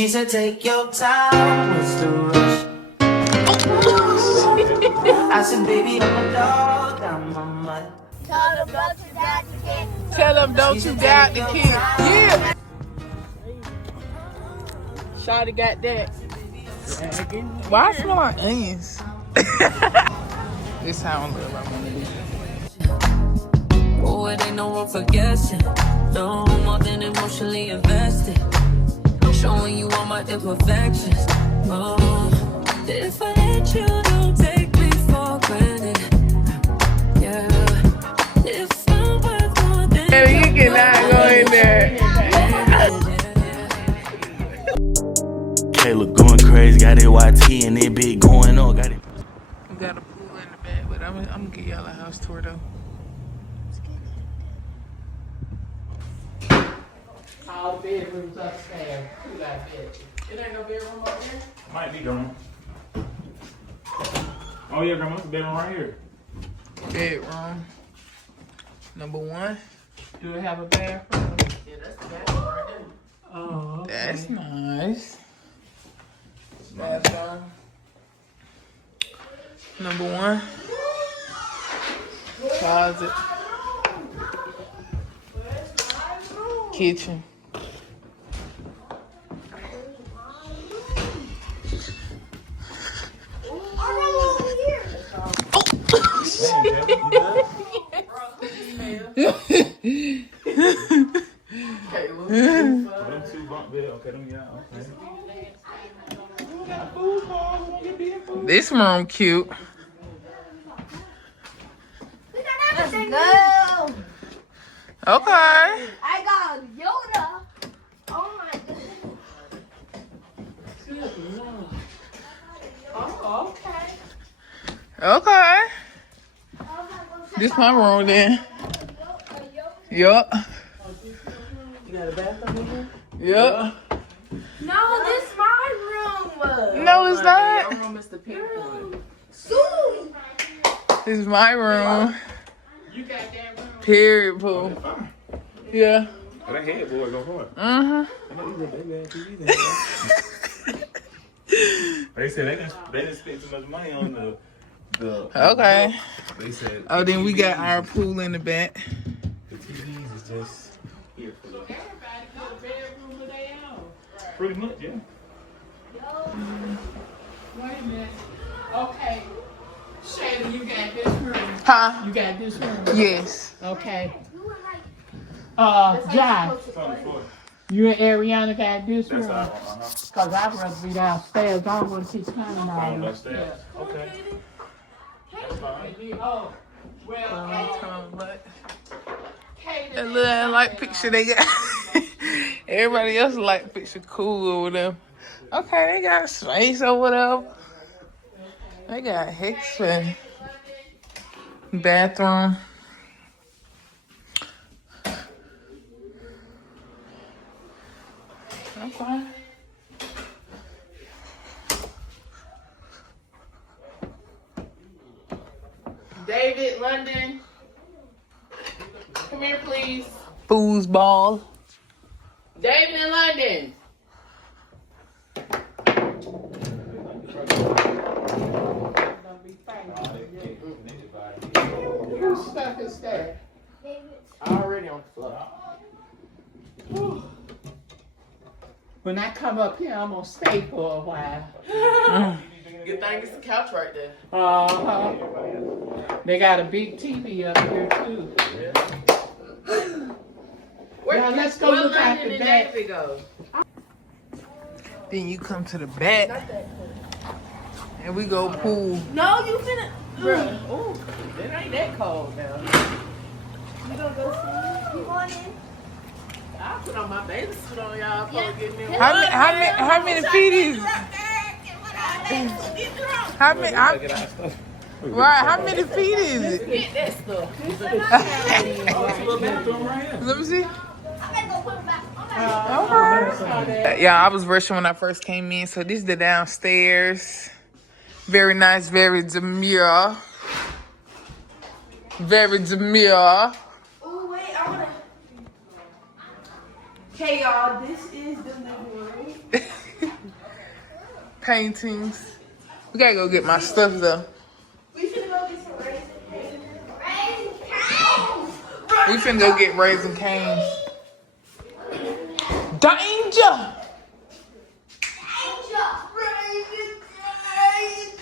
She said, take your time, what's the rush? I said, baby, I'm a dog, I'm a mud. Tell them don't you doubt the kid. Tell them don't you doubt the kid. Yeah. Shawty got that. Why I smell like onions? This how I'm little. I'm gonna do. Oh, it ain't no room for guessing. No more than emotionally invested. Showing you all my imperfections. Oh, if I let you, don't take me for granted. Yeah. If I'm worth more than Hey, you cannot go in there. Kayla going crazy, got that YT and that bit going on. Got it. We got a pool in the back, but I'm gonna give y'all a house tour though. All the bedrooms upstairs. Who got bedrooms? It ain't no bedroom up here? Might be, Grandma. Oh, yeah, Grandma, it's a bedroom right here. Bedroom. Number 1. Do it have a bathroom? Yeah, that's the bathroom right there. Oh, okay. That's nice. Bathroom. Number 1. Closet. Kitchen. This room cute. Let's go. Okay. I got Yoda. Oh my goodness. Oh, okay. Okay. This my room then. Yup. You got a bathroom in here? Yup. No, this is my room. No, it's not. Your room is the pink one. Soon. This is my room. You got that room? Period, pool. Yeah. Oh, that headboard go hard. They said they didn't spend too much money on the Okay. They said. Oh, then we got our pool in the back. The TVs is just here for the. Everybody got a bedroom of their own. Pretty much, yeah. Wait a minute. Okay. Shayla, you got this room. Huh? You got this room. Yes. Okay. Josh, It's on the floor. You and Ariana got this That's room. all. Cause I'd rather be downstairs. I don't want to see climbing On all the up. stairs. Okay. That's fine. Oh, well, But that little light picture they got. Everybody else like picture cool over them. Okay, they got space or whatever. They got hex and bathroom. Okay. David London, come here, please. Foosball. David in London. Whose stuff is that? Already on the floor. Whew. When I come up here, I'm gonna stay for a while. Good thing it's the couch right there. They got a big TV up here too. Now let's go look at the back. Then you come to the back, and we go pool. no, you finna. Bruh, ooh, it ain't that cold now. You gonna go see? You going in? I'll put on my bathing suit on y'all. Probably get me a How many feet is it? How many? Right, how many feet is it? Get that stuff. Let me see. I gotta go put it back. Yeah, I was rushing when I first came in, so this is the downstairs. Very nice, very demure. Very demure. Oh wait, I wanna. Okay, y'all, this is the living room. paintings. We gotta go get my stuff though. We finna go get some Raisin Cane's. We finna go get Raisin Cane's. Danger!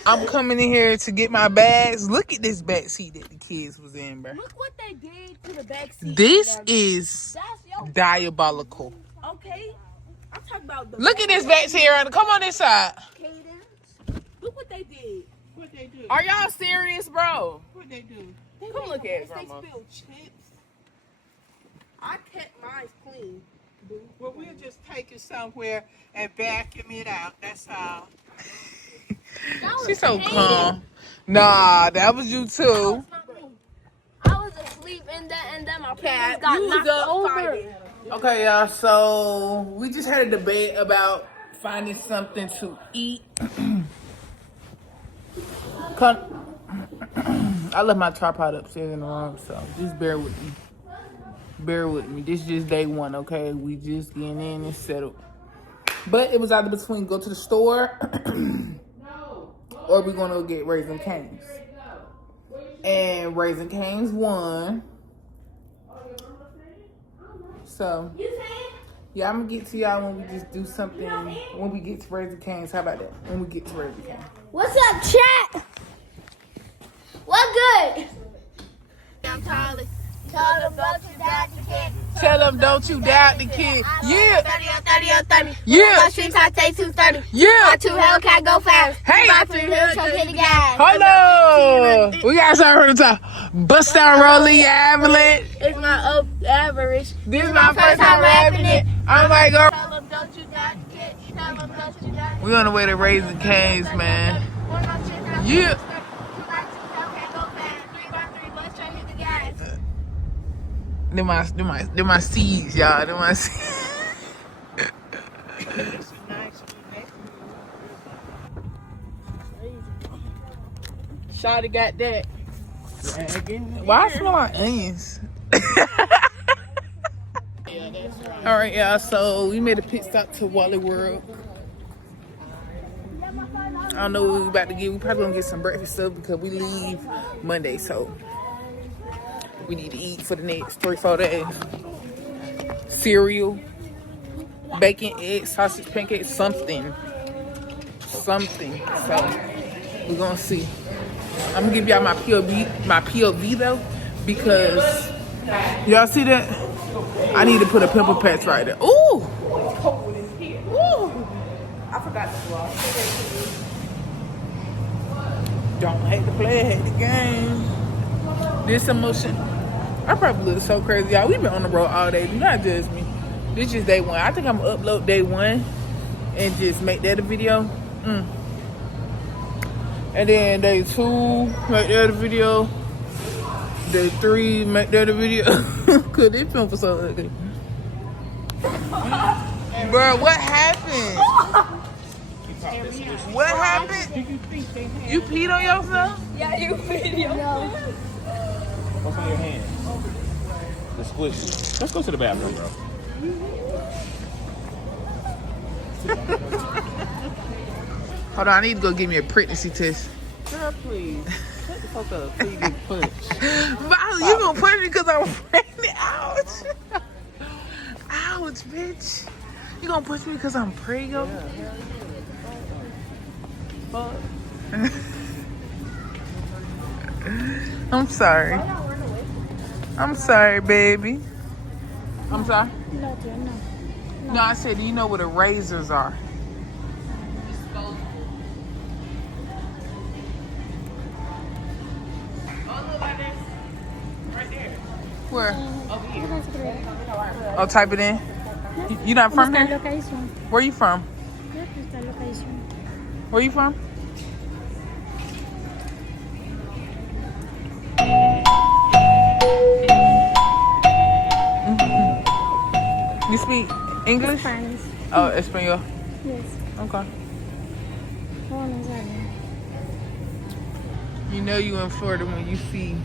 I'm coming in here to get my bags. Look at this back seat that the kids was in, bro. Look what they did to the back seat. This is diabolical. Okay. I'm talking about the Look at this back seat, Rhonda. Come on this side. Cadence. Look what they did. What they do? Are y'all serious, bro? What they do? Come look at it, They Grandma. spilled chips. I kept mine clean. Well, we'll just take it somewhere and vacuum it out. That's all. She's so calm. Nah, that was you too. I was asleep and then my parents got knocked over. Okay, y'all. So we just had a debate about finding something to eat. I left my tripod upstairs in the room, so just bear with me. Bear with me. This is just day one, okay? We just getting in and settled. But it was either between go to the store or we gonna go get Raisin Cane's. And Raisin Cane's won. So yeah, I'm gonna get to y'all when we just do something. When we get to Raisin Cane's, how about that? When we get to Raisin Cane's. What's up, chat? What good? I'm Charlie. Tell them don't you doubt the kid. Tell them don't you doubt the kid. Yeah. 30 on 30. Yeah. My streets I take 230. Yeah. My 2 Hellcat go fast. Hey. My 3 hills truck hit the gas. Hello. We got something from the top. Bust down rolling your avalanche. It's my average. This is my first time rapping it. I'm like, girl. Tell them don't you doubt the kid. Tell them don't you doubt the kid. We on the way to Raisin Cane's, man. Yeah. They're my seeds, y'all. They're my seeds. Shawty got that. Why I smell like onions? All right, y'all. So we made a pit stop to Wally World. I don't know what we about to get. We probably gonna get some breakfast stuff because we leave Monday, so we need to eat for the next 3-4 days. Cereal, bacon, eggs, sausage, pancakes, something. So we're gonna see. I'm gonna give y'all my POV though, because y'all see that? I need to put a pimple patch right there. Ooh! Ooh! I forgot to vlog. Don't hate the play, hate the game. This emotion. I probably look so crazy, y'all. We've been on the road all day. Do not judge me. This is just day one. I think I'm gonna upload day one and just make that a video. And then day 2, make that a video. Day 3, make that a video. Cause this film was so ugly. Bro, what happened? What happened? You peed on yourself? Yeah, you video. What's on your hand? The squishy. Let's go to the bathroom, bro. Hold on, I need to go get me a pregnancy test. Girl, please. Shut the fuck up. Please get punched. You gonna punch me because I'm pregnant? Ouch. Ouch, bitch. You gonna punch me because I'm pregnant? Fuck. I'm sorry. I'm sorry, baby. I'm sorry? No, I said, do you know what the razors are? Where? Oh, type it in. You not from here? Where you from? Where you from? You speak English? Spanish. Oh, Espanol. Yes. Okay. Buenos Aires. You know you in Florida when you see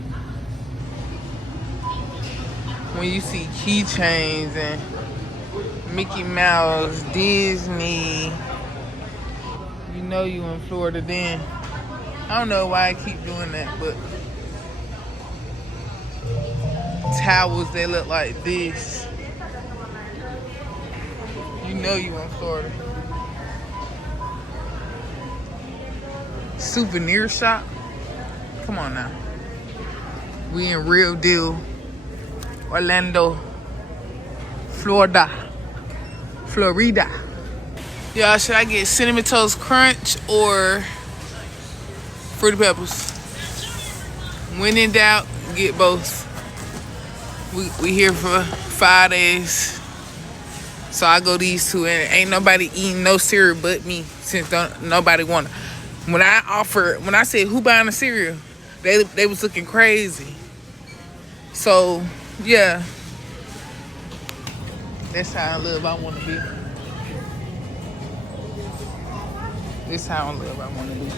keychains and Mickey Mouse, Disney, You know you in Florida then. I don't know why I keep doing that, but towels that look like this. You know you in Florida. Souvenir shop? Come on now. We in real deal Orlando, Florida. Y'all, should I get Cinnamon Toast Crunch or Fruity Pebbles? When in doubt, get both. We here for 5 days. So I go these two, and ain't nobody eating no cereal but me, since nobody want it. When I said who buying the cereal, they was looking crazy. So yeah, that's how I live. I want to be. This how I live. I want to be.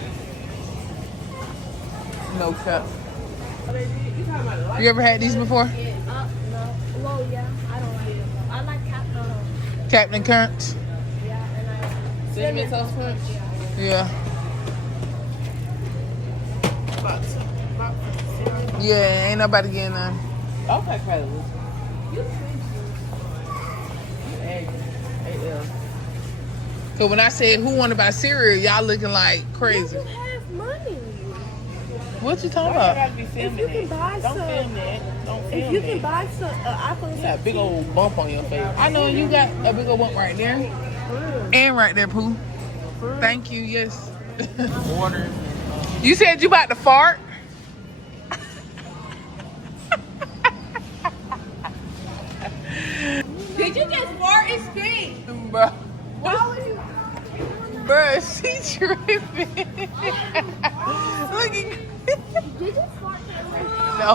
No cap. You ever had these before? No. Well, yeah. I don't like them. I like Captain Crunch? Yeah, and I... Cinnamon Toast Crunch? Yeah. Yeah, ain't nobody getting none. Okay, Kayla. So when I said who want to buy cereal, y'all looking like crazy. You have money. What you talking about? If you can buy some... Don't film that. If you can buy some iPhone 16... You got a big old bump on your face. I know you got a big old bump right there. And right there, Pooh. Thank you, yes. Water. You said you about to fart? Did you just fart and scream? Bro. Why would you... Bruh, she tripping. Look at Did you fart? No.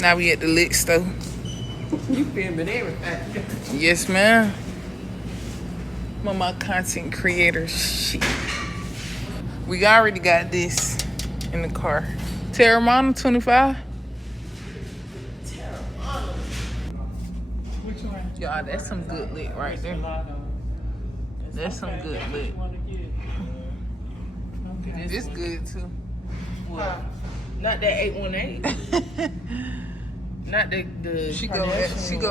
Now we at the lick store. You filming everything. Yes, ma'am. I'm on my content creator shit. We already got this in the car. Terramana 25. Which one? Y'all, that's some good lick right there. That's some good lick. This good too. What? Not that 818. Not the She go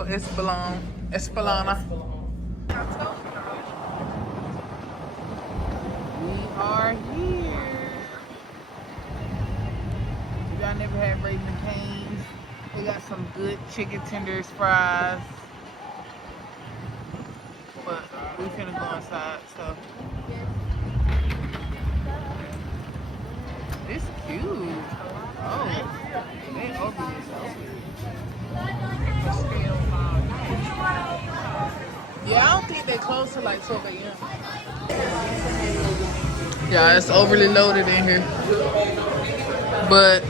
Esplanade. Esplanade. We are here. If y'all never had Raising Cane's, they got some good chicken tenders, fries. But we finna go inside, so. It's cute. Oh, they open this. Yeah, I don't think they close till like 12 a.m. Yeah, it's overly loaded in here. But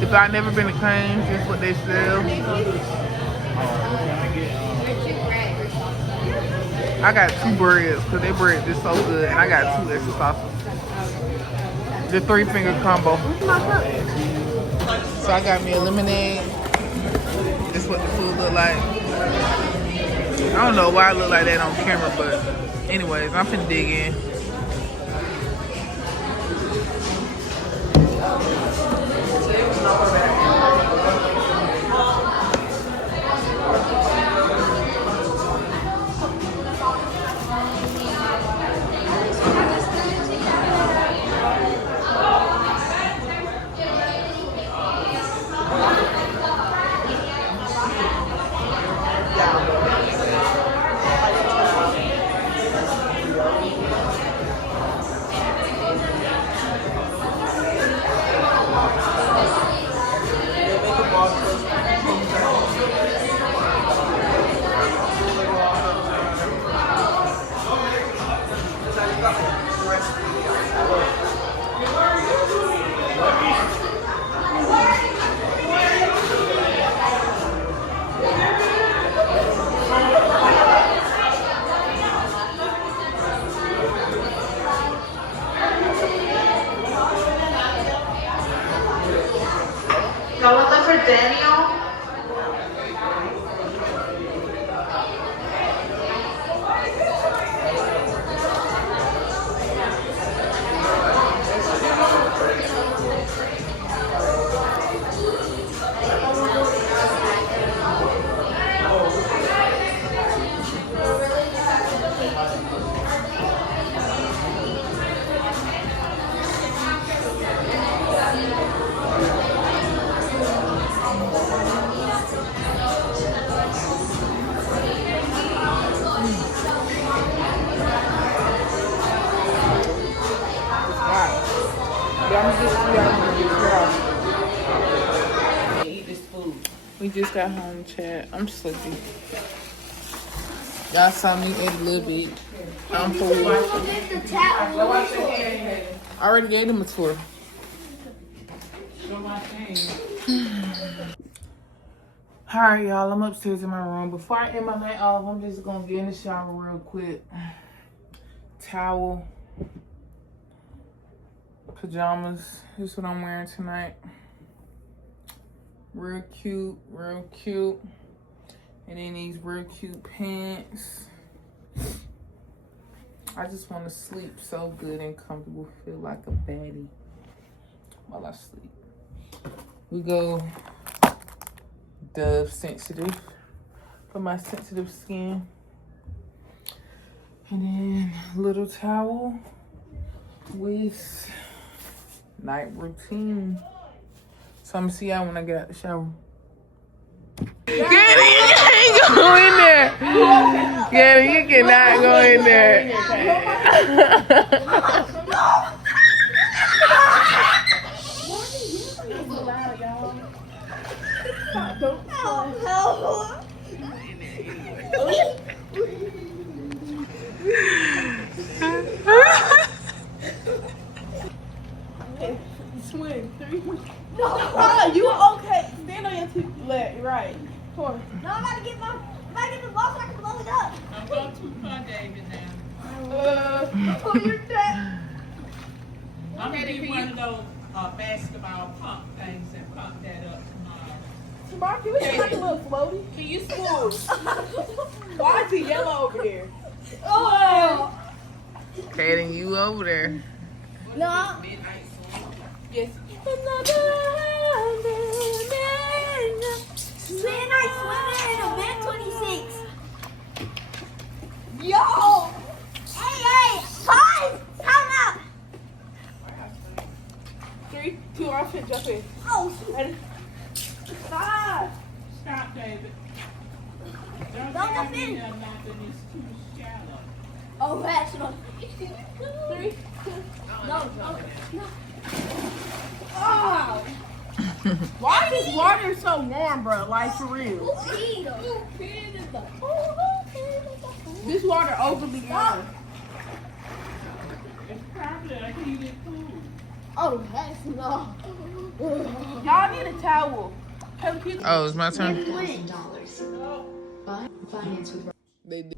if I've never been to Cane's, this is what they sell. I got 2 breads because their bread is so good, and I got 2 extra sauces. The 3-finger combo. So I got me a lemonade. This is what the food look like. I don't know why I look like that on camera, but anyways, I'm finna dig in. Y'all want that for Daniel? We just got home, Chad. I'm sleepy. Y'all saw me eat a little bit. I'm full. I already gave him a tour. Alright, y'all. I'm upstairs in my room. Before I end my night off, I'm just gonna get in the shower real quick. Towel. Pajamas. This is what I'm wearing tonight. Real cute, real cute. And then these real cute pants. I just want to sleep so good and comfortable, feel like a baddie while I sleep. We go Dove Sensitive for my sensitive skin. And then little towel with night routine. So I'm gonna see y'all when I get out the shower. Gabby, you can't go in there. Gabby, you cannot go in there. Swing 3. No, you okay? Stand on your leg, right? Come on. No, I'm about to get the ball so I can blow it up. I'm going too far, David, now. Oh, you're dead. I'm going to do one of those basketball pump things and pump that up tomorrow. Tomorrow, can we just like a little floaty? Can you smooth? Why is it yellow over there? Oh! Kaden, you over there. No. Yes. Midnight swimming in event 26. Yo! Hey, time! Time out! 3, 2, I should jump in. Oh, Ready? Stop! Stop, David. Don't Don't jump get in. me nothing. It's too shallow. Oh, that's not. 3, 2. No. Oh! Why is this water so warm, bro? Like, for real. This water overly warm. It's probably a heated pool. Oh, that's no. Y'all need a towel. Oh, it's my turn. $1,000. Finance with They did.